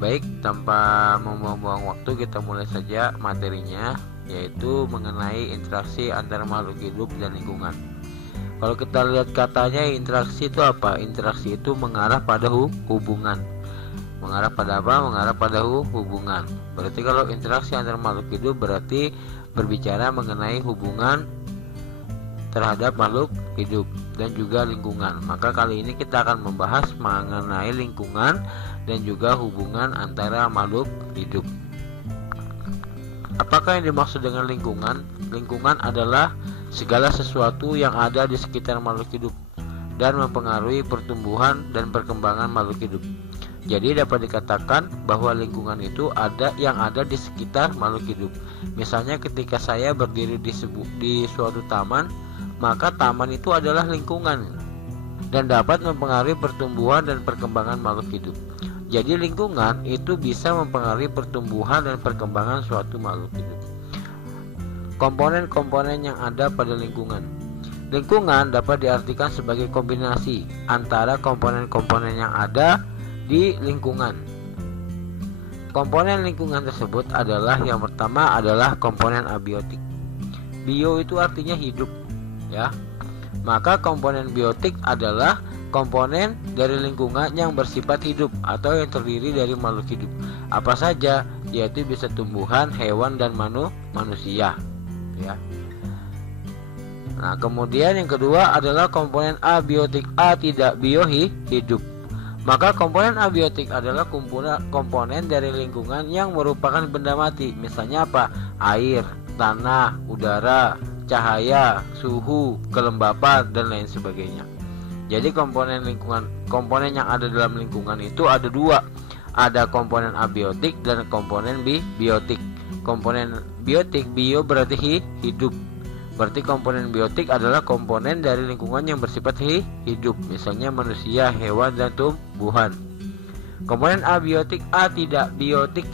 Baik, tanpa membuang-buang waktu, kita mulai saja materinya, yaitu mengenai interaksi antara makhluk hidup dan lingkungan. Kalau kita lihat katanya, interaksi itu apa? Interaksi itu mengarah pada hubungan. Mengarah pada apa? Mengarah pada hubungan. Berarti kalau interaksi antara makhluk hidup berarti berbicara mengenai hubungan terhadap makhluk hidup dan juga lingkungan. Maka kali ini kita akan membahas mengenai lingkungan dan juga hubungan antara makhluk hidup. Apakah yang dimaksud dengan lingkungan? Lingkungan adalah segala sesuatu yang ada di sekitar makhluk hidup dan mempengaruhi pertumbuhan dan perkembangan makhluk hidup. Jadi dapat dikatakan bahwa lingkungan itu ada di sekitar makhluk hidup. Misalnya ketika saya berdiri di suatu taman, maka taman itu adalah lingkungan dan dapat mempengaruhi pertumbuhan dan perkembangan makhluk hidup. Jadi lingkungan itu bisa mempengaruhi pertumbuhan dan perkembangan suatu makhluk hidup. Komponen-komponen yang ada pada lingkungan. Lingkungan dapat diartikan sebagai kombinasi antara komponen-komponen yang ada di lingkungan. Komponen lingkungan tersebut adalah, yang pertama adalah komponen abiotik. Bio itu artinya hidup, ya. Maka komponen biotik adalah komponen dari lingkungan yang bersifat hidup atau yang terdiri dari makhluk hidup. Apa saja? Yaitu bisa tumbuhan, hewan, dan manusia, ya. Nah, kemudian yang kedua adalah komponen abiotik. A tidak bio hidup. Maka komponen abiotik adalah komponen dari lingkungan yang merupakan benda mati. Misalnya apa? Air, tanah, udara, cahaya, suhu, kelembapan, dan lain sebagainya. Jadi komponen yang ada dalam lingkungan itu ada dua. Ada komponen abiotik dan komponen biotik. Komponen biotik, bio berarti hidup. Berarti komponen biotik adalah komponen dari lingkungan yang bersifat hidup, misalnya manusia, hewan, dan tumbuhan. Komponen abiotik, A tidak biotik,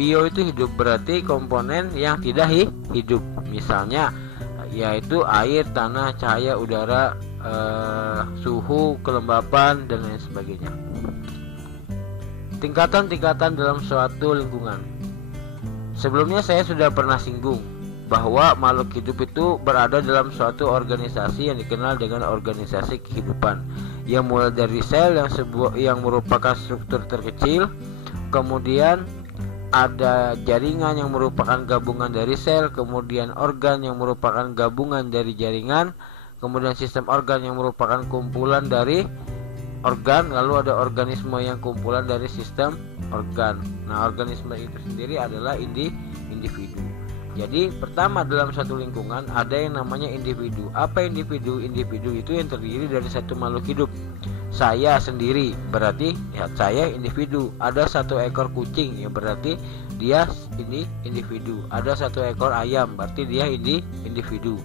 bio itu hidup, berarti komponen yang tidak hidup, misalnya yaitu air, tanah, cahaya, udara, suhu, kelembapan, dan lain sebagainya. Tingkatan-tingkatan dalam suatu lingkungan. Sebelumnya saya sudah pernah singgung bahwa makhluk hidup itu berada dalam suatu organisasi yang dikenal dengan organisasi kehidupan, yang mulai dari sel yang merupakan struktur terkecil, kemudian ada jaringan yang merupakan gabungan dari sel, kemudian organ yang merupakan gabungan dari jaringan, kemudian sistem organ yang merupakan kumpulan dari organ, lalu ada organisme yang kumpulan dari sistem organ. Nah, organisme itu sendiri adalah individu. Jadi pertama, dalam satu lingkungan ada yang namanya individu. Apa individu? Individu itu yang terdiri dari satu makhluk hidup. Saya sendiri berarti ya saya individu. Ada satu ekor kucing, ya berarti dia ini individu. Ada satu ekor ayam, berarti dia individu.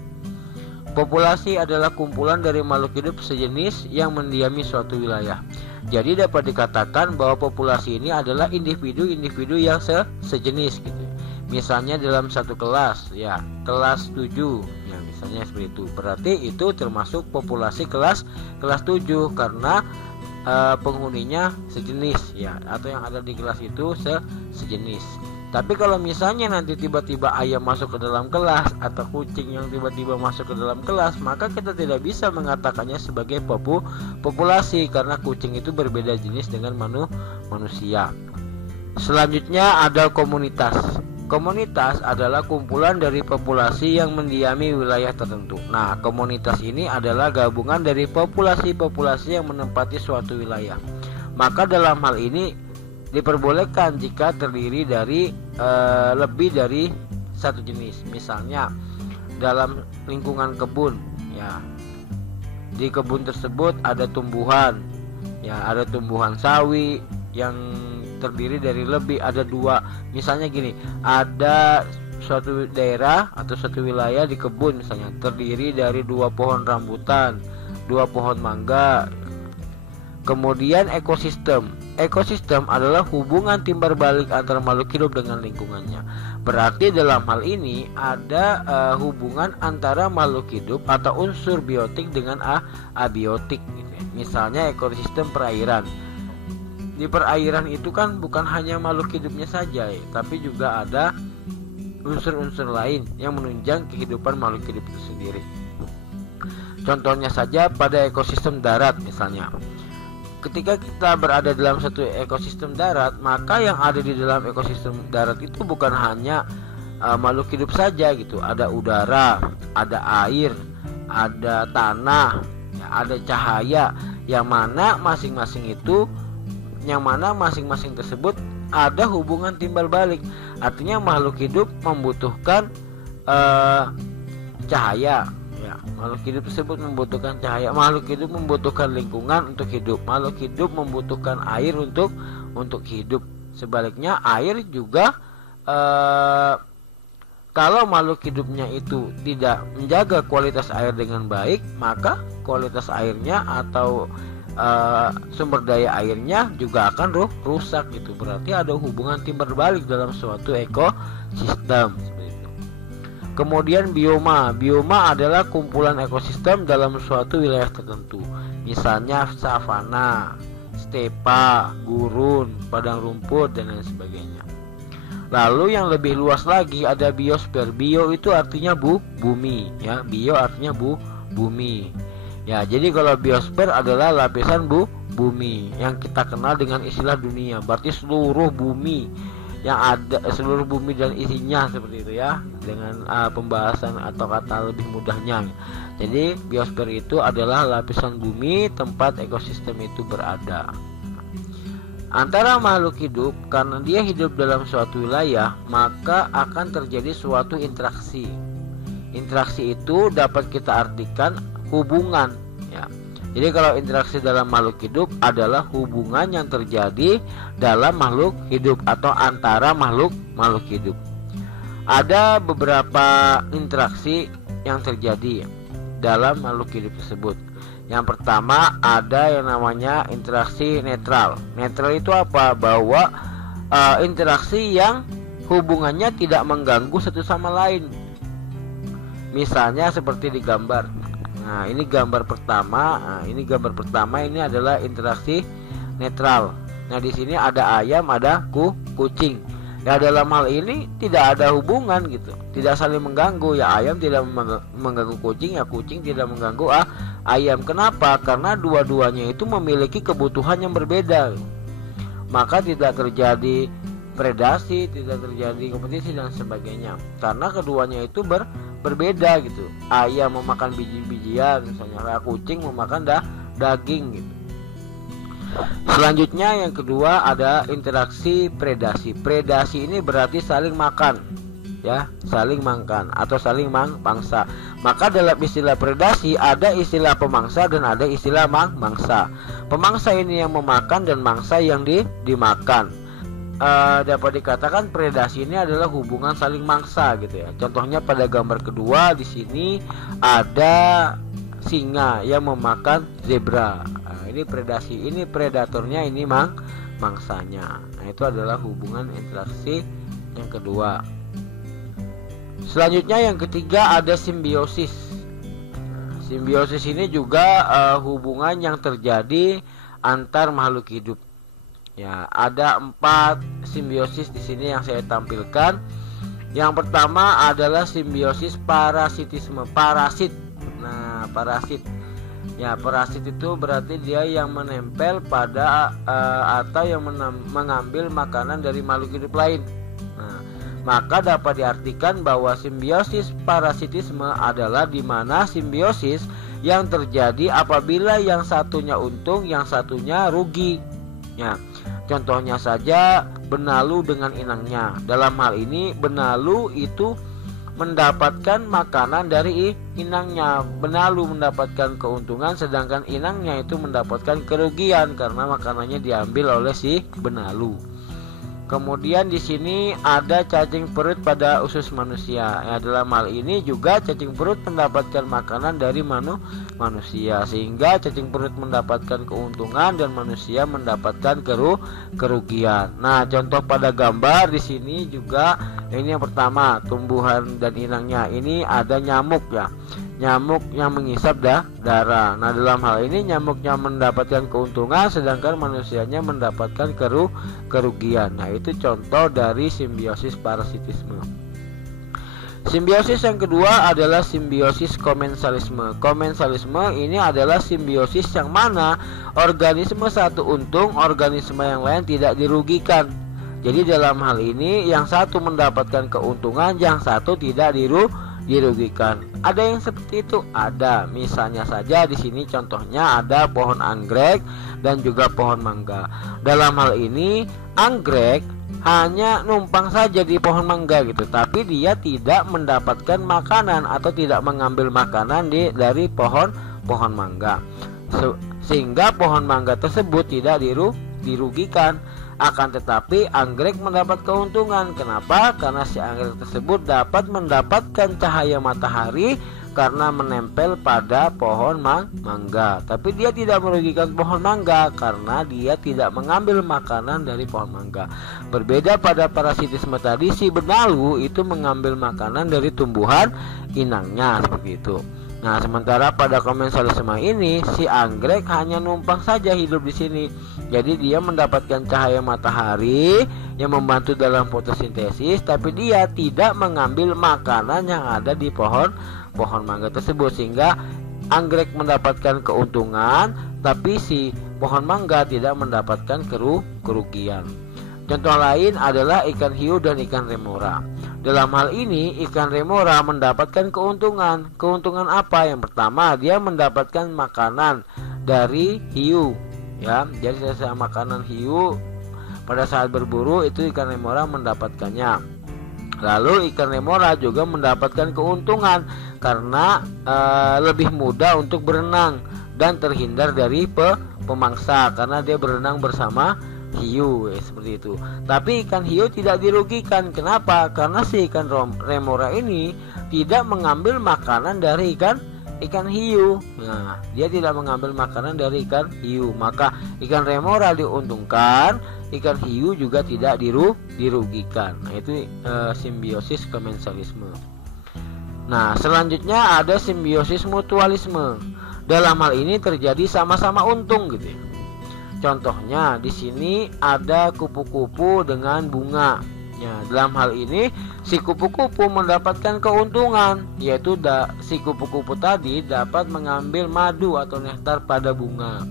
Populasi adalah kumpulan dari makhluk hidup sejenis yang mendiami suatu wilayah. Jadi dapat dikatakan bahwa populasi ini adalah individu-individu yang sejenis gitu. Misalnya dalam satu kelas, ya kelas 7, ya misalnya seperti itu. Berarti itu termasuk populasi kelas 7 karena penghuninya sejenis, ya, atau yang ada di kelas itu sejenis. Tapi kalau misalnya nanti tiba-tiba ayam masuk ke dalam kelas atau kucing yang tiba-tiba masuk ke dalam kelas, maka kita tidak bisa mengatakannya sebagai populasi karena kucing itu berbeda jenis dengan manusia. Selanjutnya ada komunitas. Komunitas adalah kumpulan dari populasi yang mendiami wilayah tertentu. Nah, komunitas ini adalah gabungan dari populasi-populasi yang menempati suatu wilayah. Maka dalam hal ini diperbolehkan jika terdiri dari lebih dari satu jenis. Misalnya dalam lingkungan kebun, ya, di kebun tersebut ada tumbuhan, ya, ada tumbuhan sawi yang terdiri dari ada dua. Misalnya gini, ada suatu daerah atau suatu wilayah di kebun misalnya terdiri dari 2 pohon rambutan, 2 pohon mangga. Kemudian ekosistem adalah hubungan timbal balik antara makhluk hidup dengan lingkungannya. Berarti dalam hal ini ada hubungan antara makhluk hidup atau unsur biotik dengan abiotik gitu. Misalnya ekosistem perairan. di perairan itu kan bukan hanya makhluk hidupnya saja ya, tapi juga ada unsur-unsur lain yang menunjang kehidupan makhluk hidup itu sendiri. Contohnya saja pada ekosistem darat misalnya. Ketika kita berada dalam satu ekosistem darat, maka yang ada di dalam ekosistem darat itu bukan hanya makhluk hidup saja gitu. Ada udara, ada air, ada tanah, ya, ada cahaya, yang mana masing-masing tersebut ada hubungan timbal balik. Artinya makhluk hidup membutuhkan cahaya. Ya, makhluk hidup tersebut membutuhkan cahaya. Makhluk hidup membutuhkan lingkungan untuk hidup. Makhluk hidup membutuhkan air untuk hidup. Sebaliknya air juga kalau makhluk hidupnya itu tidak menjaga kualitas air dengan baik, maka kualitas airnya atau sumber daya airnya juga akan rusak gitu. Berarti ada hubungan timbal balik dalam suatu ekosistem. Kemudian bioma adalah kumpulan ekosistem dalam suatu wilayah tertentu. Misalnya savana, stepa, gurun, padang rumput dan lain sebagainya. Lalu yang lebih luas lagi ada biosfer. Bio itu artinya bumi ya. Bio artinya bumi. Ya, jadi kalau biosfer adalah lapisan bumi yang kita kenal dengan istilah dunia. Berarti seluruh bumi yang ada, seluruh bumi dan isinya, seperti itu ya, dengan pembahasan atau kata lebih mudahnya. Jadi biosfer itu adalah lapisan bumi tempat ekosistem itu berada. Antara makhluk hidup, karena dia hidup dalam suatu wilayah, maka akan terjadi suatu interaksi. Interaksi itu dapat kita artikan hubungan ya. Jadi kalau interaksi dalam makhluk hidup adalah hubungan yang terjadi dalam makhluk hidup atau antara makhluk hidup. Ada beberapa interaksi yang terjadi dalam makhluk hidup tersebut. Yang pertama ada yang namanya interaksi netral. Netral itu apa? Bahwa interaksi yang hubungannya tidak mengganggu satu sama lain. Misalnya seperti di gambar. Nah, ini gambar pertama. Ini adalah interaksi netral. Nah, di sini ada ayam, ada kucing. Ya, dalam hal ini tidak ada hubungan gitu, tidak saling mengganggu. Ya, ayam tidak mengganggu kucing, ya kucing tidak mengganggu ayam. Kenapa? Karena dua-duanya itu memiliki kebutuhan yang berbeda. Maka tidak terjadi predasi, tidak terjadi kompetisi dan sebagainya. Karena keduanya itu berbeda gitu. Ayam memakan biji-bijian, misalnya kucing memakan daging gitu. Selanjutnya yang kedua ada interaksi predasi. Predasi ini berarti saling makan ya, saling makan atau saling mangsa. Maka dalam istilah predasi ada istilah pemangsa dan ada istilah mangsa. Pemangsa ini yang memakan dan mangsa yang dimakan. Dapat dikatakan predasi ini adalah hubungan saling mangsa gitu ya. Contohnya pada gambar kedua di sini ada singa yang memakan zebra. Ini predasi, ini predatornya, ini mangsanya. Nah, itu adalah hubungan interaksi yang kedua. Selanjutnya yang ketiga ada simbiosis. Simbiosis ini juga hubungan yang terjadi antar makhluk hidup. Ya, ada 4 simbiosis di sini yang saya tampilkan. Yang pertama adalah simbiosis parasitisme. Parasit. Nah, parasit. Ya, parasit itu berarti dia yang menempel pada atau yang mengambil makanan dari makhluk hidup lain. Nah, maka dapat diartikan bahwa simbiosis parasitisme adalah di mana simbiosis yang terjadi apabila yang satunya untung, yang satunya rugi. Ya, contohnya saja benalu dengan inangnya. Dalam hal ini benalu itu mendapatkan makanan dari inangnya. Benalu mendapatkan keuntungan sedangkan inangnya itu mendapatkan kerugian karena makanannya diambil oleh si benalu. Kemudian di sini ada cacing perut pada usus manusia. Ya, dalam hal ini juga cacing perut mendapatkan makanan dari manusia sehingga cacing perut mendapatkan keuntungan dan manusia mendapatkan kerugian. Nah, contoh pada gambar di sini juga ini yang pertama tumbuhan dan inangnya. Ini ada nyamuk ya. nyamuk yang mengisap darah. Nah, dalam hal ini nyamuknya mendapatkan keuntungan sedangkan manusianya mendapatkan kerugian. Nah, itu contoh dari simbiosis parasitisme. Simbiosis yang kedua adalah simbiosis komensalisme. Komensalisme ini adalah simbiosis yang mana organisme satu untung, organisme yang lain tidak dirugikan. Jadi dalam hal ini yang satu mendapatkan keuntungan, yang satu tidak dirugikan. Ada yang seperti itu? Ada. Misalnya saja di sini contohnya ada pohon anggrek dan juga pohon mangga. Dalam hal ini anggrek hanya numpang saja di pohon mangga gitu, tapi dia tidak mendapatkan makanan atau tidak mengambil makanan dari pohon mangga, sehingga pohon mangga tersebut tidak dirugikan. Akan tetapi anggrek mendapat keuntungan. Kenapa? Karena si anggrek tersebut dapat mendapatkan cahaya matahari karena menempel pada pohon mangga. Tapi dia tidak merugikan pohon mangga karena dia tidak mengambil makanan dari pohon mangga. Berbeda pada parasitisme tadi, si benalu itu mengambil makanan dari tumbuhan inangnya seperti itu. Nah, sementara pada komensalisme ini si anggrek hanya numpang saja hidup di sini. Jadi dia mendapatkan cahaya matahari yang membantu dalam fotosintesis, tapi dia tidak mengambil makanan yang ada di pohon mangga tersebut, sehingga anggrek mendapatkan keuntungan tapi si pohon mangga tidak mendapatkan kerugian. Contoh lain adalah ikan hiu dan ikan remora. Dalam hal ini ikan remora mendapatkan keuntungan. Keuntungan apa? Yang pertama, dia mendapatkan makanan dari hiu, ya. Jadi sisa makanan hiu pada saat berburu itu ikan remora mendapatkannya. Lalu ikan remora juga mendapatkan keuntungan karena lebih mudah untuk berenang dan terhindar dari pemangsa karena dia berenang bersama hiu, seperti itu. Tapi ikan hiu tidak dirugikan. Kenapa? Karena si ikan remora ini tidak mengambil makanan dari ikan hiu. Nah, dia tidak mengambil makanan dari ikan hiu, maka ikan remora diuntungkan, ikan hiu juga tidak dirugikan. Nah, itu simbiosis komensalisme. Nah, selanjutnya ada simbiosis mutualisme. Dalam hal ini terjadi sama-sama untung gitu ya. Contohnya di sini ada kupu-kupu dengan bunga. Ya, dalam hal ini si kupu-kupu mendapatkan keuntungan, yaitu si kupu-kupu tadi dapat mengambil madu atau nektar pada bunga.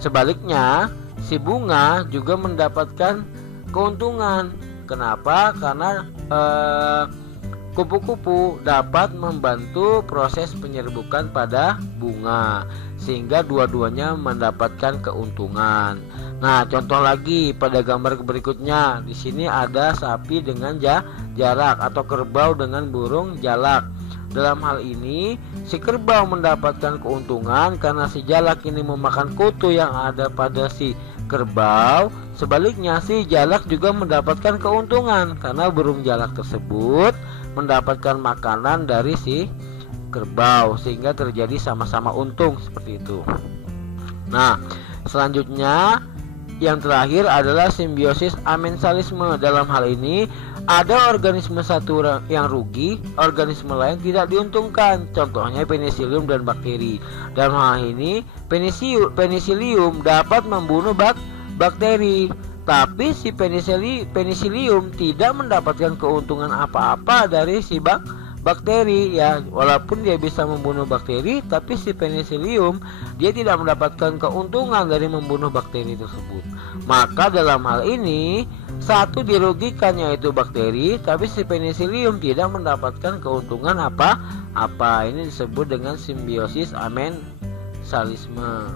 Sebaliknya, si bunga juga mendapatkan keuntungan. Kenapa? Karena kupu-kupu dapat membantu proses penyerbukan pada bunga, sehingga dua-duanya mendapatkan keuntungan. Nah, contoh lagi pada gambar berikutnya. Di sini ada sapi dengan jarak atau kerbau dengan burung jalak. Dalam hal ini, si kerbau mendapatkan keuntungan karena si jalak ini memakan kutu yang ada pada si kerbau. Sebaliknya, si jalak juga mendapatkan keuntungan karena burung jalak tersebut mendapatkan makanan dari si kerbau, sehingga terjadi sama-sama untung seperti itu. Nah, selanjutnya yang terakhir adalah simbiosis amensalisme. Dalam hal ini ada organisme satu yang rugi, organisme lain tidak diuntungkan. Contohnya penicillium dan bakteri. Dalam hal ini penicillium dapat membunuh bakteri, tapi si penicillium tidak mendapatkan keuntungan apa-apa dari si bakteri, ya. Walaupun dia bisa membunuh bakteri, tapi si penicillium dia tidak mendapatkan keuntungan dari membunuh bakteri tersebut. Maka dalam hal ini satu dirugikan, yaitu bakteri, tapi si penicillium tidak mendapatkan keuntungan apa-apa. Ini disebut dengan simbiosis amensalisme.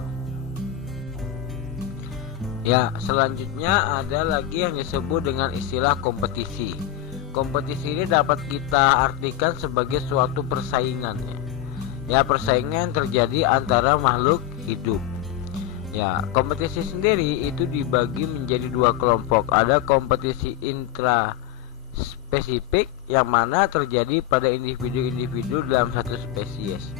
Ya, selanjutnya ada lagi yang disebut dengan istilah kompetisi. Kompetisi ini dapat kita artikan sebagai suatu persaingan, ya. Persaingan terjadi antara makhluk hidup. Ya, kompetisi sendiri itu dibagi menjadi dua kelompok. Ada kompetisi intraspesifik yang mana terjadi pada individu-individu dalam satu spesies.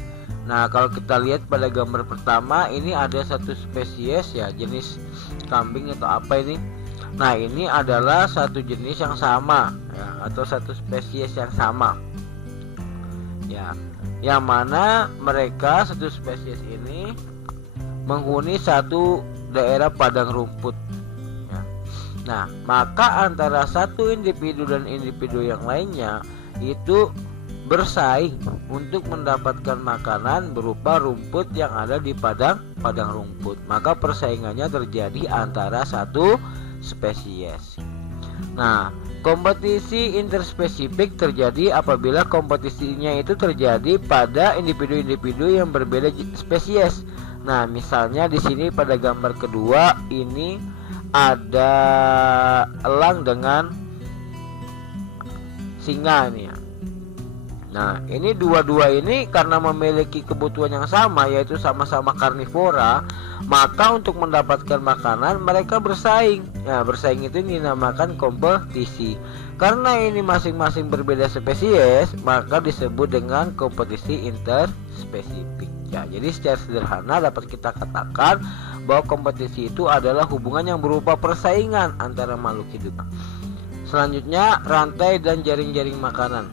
Nah, kalau kita lihat pada gambar pertama, ini ada satu spesies, ya, jenis kambing atau apa ini. Nah, ini adalah satu jenis yang sama, ya, atau satu spesies yang sama. ya, yang mana mereka satu spesies ini menghuni satu daerah padang rumput ya. Nah, maka antara satu individu dan individu yang lainnya itu bersaing untuk mendapatkan makanan berupa rumput yang ada di padang rumput. Maka persaingannya terjadi antara satu spesies. Nah, kompetisi interspesifik terjadi apabila kompetisinya itu terjadi pada individu-individu yang berbeda spesies. Nah, misalnya di sini pada gambar kedua ini ada elang dengan singa ini ya. Nah, ini dua-dua ini karena memiliki kebutuhan yang sama, yaitu sama-sama karnivora, maka untuk mendapatkan makanan mereka bersaing. Ya, bersaing itu dinamakan kompetisi. Karena ini masing-masing berbeda spesies, maka disebut dengan kompetisi interspesifik. Ya, jadi secara sederhana dapat kita katakan bahwa kompetisi itu adalah hubungan yang berupa persaingan antara makhluk hidup. Selanjutnya, rantai dan jaring-jaring makanan.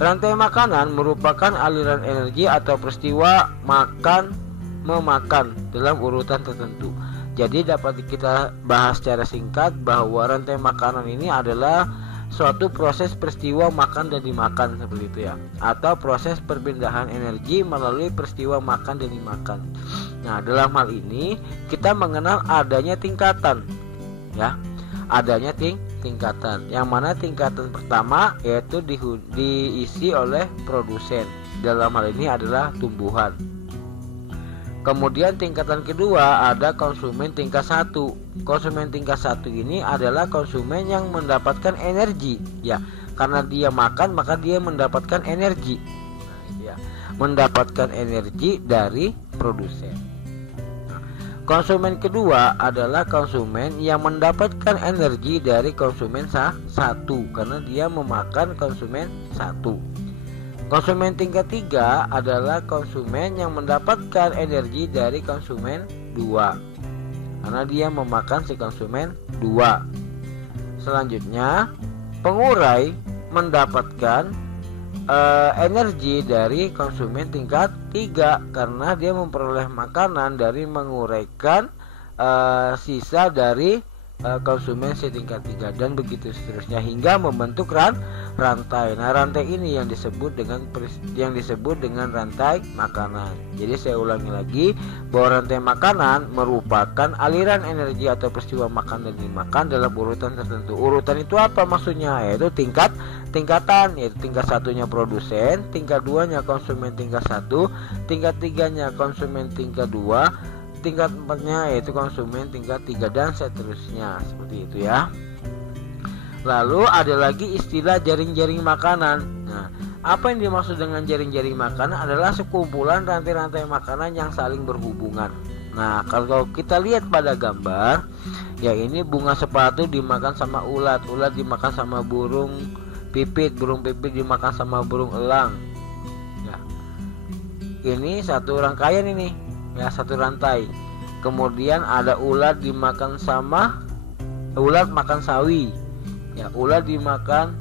Rantai makanan merupakan aliran energi atau peristiwa makan-memakan dalam urutan tertentu. Jadi dapat kita bahas secara singkat bahwa rantai makanan ini adalah suatu proses peristiwa makan dan dimakan, seperti itu ya, atau proses perpindahan energi melalui peristiwa makan dan dimakan. Nah, dalam hal ini kita mengenal adanya tingkatan ya. Adanya tingkatan, yang mana tingkatan pertama yaitu diisi oleh produsen, dalam hal ini adalah tumbuhan. Kemudian tingkatan kedua ada konsumen tingkat 1. Konsumen tingkat 1 ini adalah konsumen yang mendapatkan energi ya, karena dia makan maka dia mendapatkan energi. Nah, ya, mendapatkan energi dari produsen. Konsumen kedua adalah konsumen yang mendapatkan energi dari konsumen 1 karena dia memakan konsumen 1. Konsumen tingkat 3 adalah konsumen yang mendapatkan energi dari konsumen 2 karena dia memakan si konsumen 2. Selanjutnya, pengurai mendapatkan energi dari konsumen tingkat 3 karena dia memperoleh makanan dari menguraikan sisa dari konsumen setingkat 3, dan begitu seterusnya hingga membentuk rantai. Nah, rantai ini yang disebut dengan rantai makanan. Jadi saya ulangi lagi bahwa rantai makanan merupakan aliran energi atau peristiwa makan dan dimakan dalam urutan tertentu. Urutan itu apa maksudnya? Yaitu tingkatan, yaitu tingkat 1-nya produsen, tingkat 2-nya konsumen tingkat 1, tingkat 3-nya konsumen tingkat 2, tingkat 4-nya yaitu konsumen tingkat 3, dan seterusnya, seperti itu ya. Lalu ada lagi istilah jaring-jaring makanan. Nah, apa yang dimaksud dengan jaring-jaring makanan adalah sekumpulan rantai-rantai makanan yang saling berhubungan. Nah, kalau kita lihat pada gambar, ya ini bunga sepatu dimakan sama ulat, ulat dimakan sama burung pipit dimakan sama burung elang. Ya, ini satu rangkaian ini, ya, satu rantai. Kemudian ada ulat dimakan sama ulat makan sawi. Ya, ulat dimakan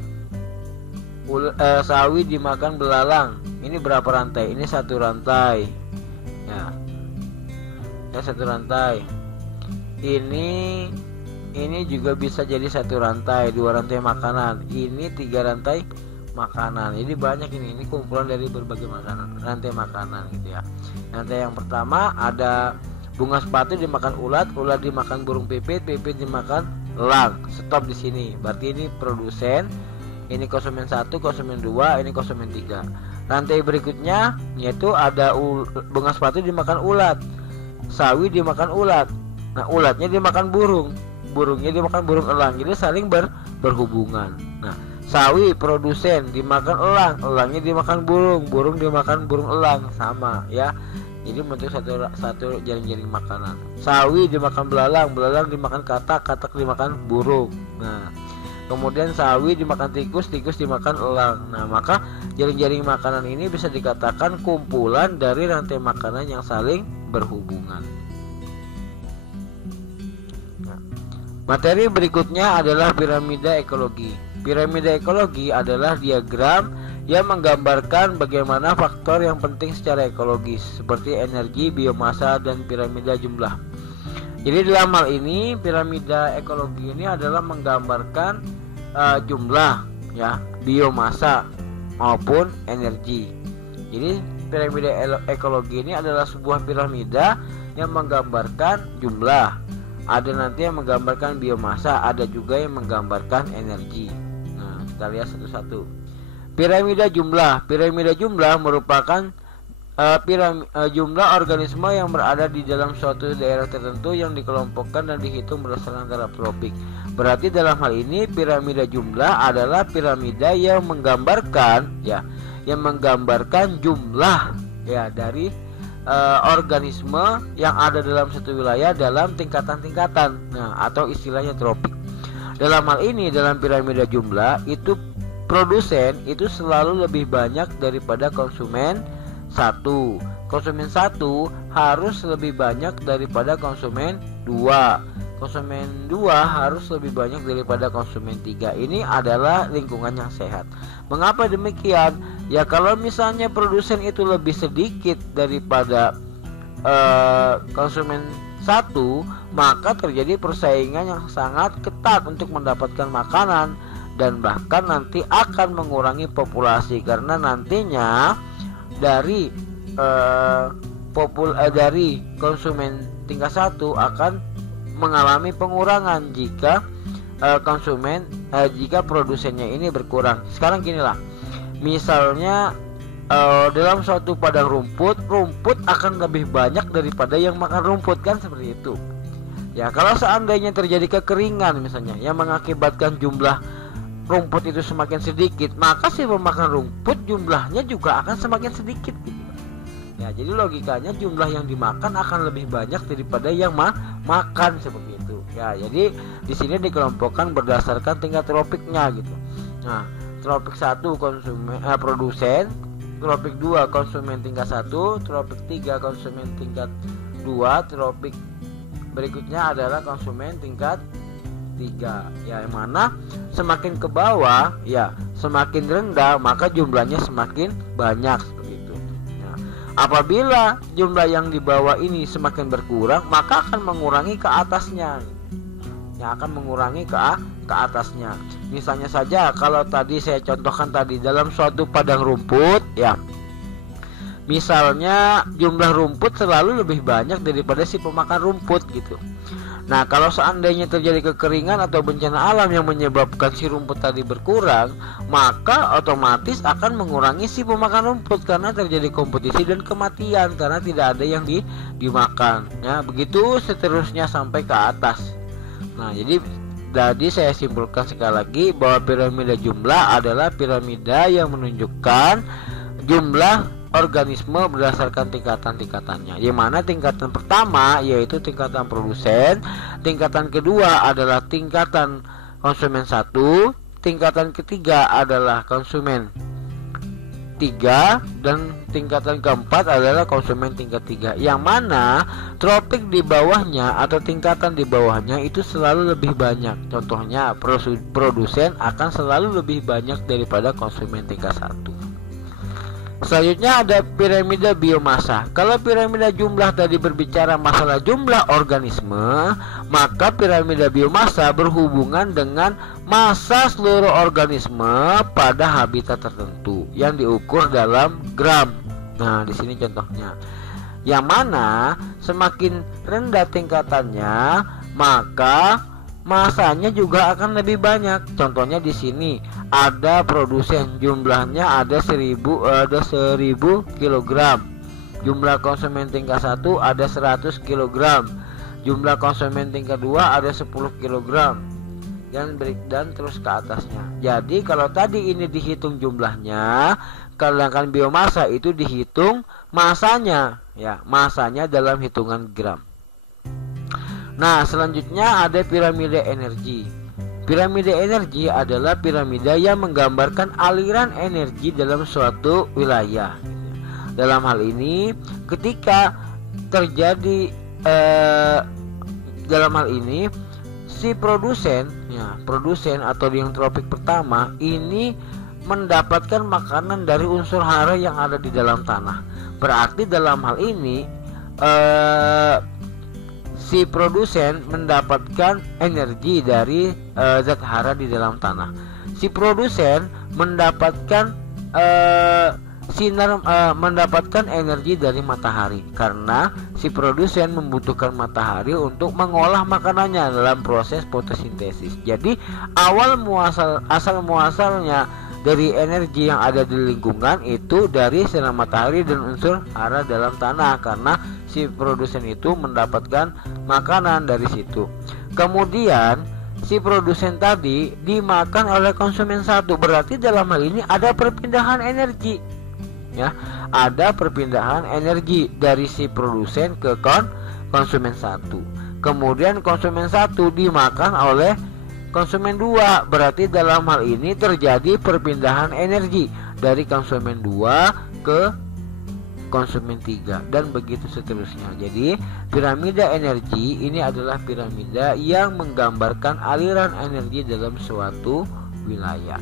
sawi dimakan belalang. Ini berapa rantai? Ini satu rantai. Ya, satu rantai. Ini juga bisa jadi satu rantai, 2 rantai makanan. Ini 3 rantai makanan. Jadi banyak ini kumpulan dari berbagai makanan, rantai makanan gitu ya. Rantai yang pertama ada bunga sepatu dimakan ulat, ulat dimakan burung pipit, pipit dimakan elang. Stop di sini. Berarti ini produsen, ini konsumen 1, konsumen 2, ini konsumen 3. Rantai berikutnya yaitu ada bunga sepatu dimakan ulat, sawi dimakan ulat. Nah, ulatnya dimakan burung, burungnya dimakan burung elang. Jadi saling berhubungan. Nah, sawi produsen dimakan elang, elangnya dimakan burung, burung dimakan burung elang, sama ya. Jadi bentuk satu jaring-jaring makanan. Sawi dimakan belalang, belalang dimakan katak, katak dimakan burung. Nah, kemudian sawi dimakan tikus, tikus dimakan elang. Nah, maka jaring-jaring makanan ini bisa dikatakan kumpulan dari rantai makanan yang saling berhubungan. Nah, materi berikutnya adalah piramida ekologi. Piramida ekologi adalah diagram yang menggambarkan bagaimana faktor yang penting secara ekologis seperti energi, biomasa, dan piramida jumlah. Jadi dalam hal ini piramida ekologi ini adalah menggambarkan jumlah, ya, biomasa maupun energi. Jadi piramida ekologi ini adalah sebuah piramida yang menggambarkan jumlah. Ada nanti yang menggambarkan biomasa, ada juga yang menggambarkan energi. Nah, kita lihat satu-satu. Piramida jumlah. Piramida jumlah merupakan jumlah organisme yang berada di dalam suatu daerah tertentu yang dikelompokkan dan dihitung berdasarkan taraf tropik. Berarti dalam hal ini piramida jumlah adalah piramida yang menggambarkan, ya, yang menggambarkan jumlah, ya, dari organisme yang ada dalam satu wilayah dalam tingkatan-tingkatan, nah, atau istilahnya tropik. Dalam hal ini, dalam piramida jumlah itu produsen itu selalu lebih banyak daripada konsumen satu. Konsumen satu harus lebih banyak daripada konsumen dua. Konsumen dua harus lebih banyak daripada konsumen tiga. Ini adalah lingkungan yang sehat. Mengapa demikian? Ya, kalau misalnya produsen itu lebih sedikit daripada konsumen satu, maka terjadi persaingan yang sangat ketat untuk mendapatkan makanan, dan bahkan nanti akan mengurangi populasi karena nantinya dari dari konsumen tingkat satu akan mengalami pengurangan jika jika produsennya ini berkurang. Sekarang ginilah, misalnya dalam suatu padang rumput akan lebih banyak daripada yang makan rumput, kan seperti itu. Ya, kalau seandainya terjadi kekeringan misalnya yang mengakibatkan jumlah rumput itu semakin sedikit, maka si pemakan rumput jumlahnya juga akan semakin sedikit gitu. Ya, jadi logikanya jumlah yang dimakan akan lebih banyak daripada yang makan, seperti itu. Ya, jadi di sini dikelompokkan berdasarkan tingkat tropiknya gitu. Nah, tropik 1 produsen, tropik 2 konsumen tingkat 1, tropik 3 konsumen tingkat 2, tropik berikutnya adalah konsumen tingkat 3. Ya, yang mana semakin ke bawah, ya, semakin rendah, maka jumlahnya semakin banyak, seperti itu. Nah, apabila jumlah yang di bawah ini semakin berkurang, maka akan mengurangi ke atasnya. Ya, akan mengurangi ke atasnya. Misalnya saja kalau tadi saya contohkan tadi dalam suatu padang rumput, ya, misalnya jumlah rumput selalu lebih banyak daripada si pemakan rumput gitu. Nah, kalau seandainya terjadi kekeringan atau bencana alam yang menyebabkan si rumput tadi berkurang, maka otomatis akan mengurangi si pemakan rumput karena terjadi kompetisi dan kematian karena tidak ada yang dimakan. Ya, begitu seterusnya sampai ke atas. Nah, jadi saya simpulkan sekali lagi bahwa piramida jumlah adalah piramida yang menunjukkan jumlah organisme berdasarkan tingkatan-tingkatannya. Yang mana tingkatan pertama yaitu tingkatan produsen, tingkatan kedua adalah tingkatan konsumen 1, tingkatan ketiga adalah konsumen 3, dan tingkatan keempat adalah konsumen tingkat 3. Yang mana tropik di bawahnya atau tingkatan di bawahnya itu selalu lebih banyak. Contohnya produsen akan selalu lebih banyak daripada konsumen tingkat 1. Selanjutnya ada piramida biomasa. Kalau piramida jumlah tadi berbicara masalah jumlah organisme, maka piramida biomasa berhubungan dengan massa seluruh organisme pada habitat tertentu yang diukur dalam gram. Nah, di sini contohnya. Yang mana semakin rendah tingkatannya, maka masanya juga akan lebih banyak. Contohnya di sini ada produsen, jumlahnya ada 1000 kg. Jumlah konsumen tingkat 1 ada 100 kg. Jumlah konsumen tingkat 2 ada 10 kg. Dan terus ke atasnya. Jadi kalau tadi ini dihitung jumlahnya, sedangkan biomasa itu dihitung masanya, ya, masanya dalam hitungan gram. Nah, selanjutnya ada piramida energi. Piramida energi adalah piramida yang menggambarkan aliran energi dalam suatu wilayah. Dalam hal ini, ketika terjadi dalam hal ini si produsen, ya, produsen atau yang tropik pertama ini mendapatkan makanan dari unsur hara yang ada di dalam tanah. Berarti dalam hal ini si produsen mendapatkan energi dari zat hara di dalam tanah. Si produsen mendapatkan mendapatkan energi dari matahari, karena si produsen membutuhkan matahari untuk mengolah makanannya dalam proses fotosintesis. Jadi asal muasalnya dari energi yang ada di lingkungan itu dari sinar matahari dan unsur hara dalam tanah, karena si produsen itu mendapatkan makanan dari situ. Kemudian si produsen tadi dimakan oleh konsumen satu, berarti dalam hal ini ada perpindahan energi, ya, ada perpindahan energi dari si produsen ke konsumen satu. Kemudian konsumen satu dimakan oleh konsumen 2, berarti dalam hal ini terjadi perpindahan energi dari konsumen 2 ke konsumen 3 dan begitu seterusnya. Jadi piramida energi ini adalah piramida yang menggambarkan aliran energi dalam suatu wilayah.